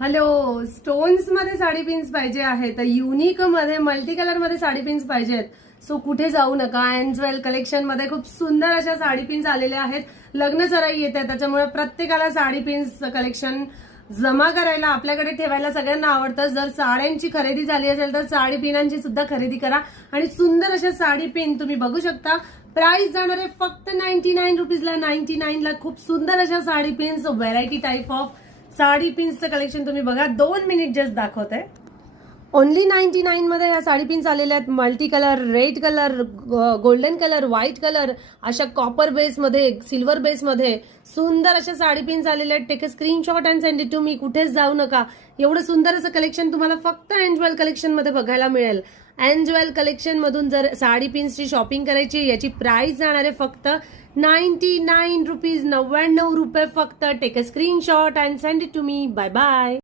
Hello, stones मध्ये sari pins पाहिजे आहे तर युनिक मध्ये मल्टी कलर मध्ये साडी पिन्स पाहिजेत. सो कुठे जाऊ नका. एन्जवेल कलेक्शन मध्ये खूप सुंदर अशा साडी पिन्स आलेल्या आहेत. लग्न सराई येते त्याच्यामुळे प्रत्येकाला साडी पिन्स कलेक्शन जमा करायला आपल्याकडे ठेवायला सगळ्यांना आवडतं. जर साड्यांची खरेदी झाली असेल तर साडी पिनांची सुद्धा खरेदी करा आणि सुंदर अशा साडी पिन तुम्ही बघू शकता. प्राइस जाणार आहे फक्त 99 रुपीजला. 99 ला खूप सुंदर अशा sari pins, variety type of sari पिन्सचं कलेक्शन तुम्ही बघा. 2 मिनिट जस्ट दाखवते. ओनली 99 मध्ये ह्या साडी पिन्स आलेल्या आहेत. Multi colour, red colour, golden colour, white colour, अशा कॉपर बेस मध्ये, सिल्वर बेस मध्ये सुंदर अशा साडी पिन्स आलेल्या आहेत. Take a screenshot and send it to me. कुठेच जाऊ नका. एवढं सुंदर असं कलेक्शन तुम्हाला फक्त एन्जवेल कलेक्शन मध्ये बघायला मिळेल. एन्जवेल कलेक्शन मधून जर साडी पिन्सची शॉपिंग करायची, याची प्राइस जाणार आहे फक्त 99 रुपीज, 99 रुपये फक्त. Take a screenshot and send it to me. Bye bye.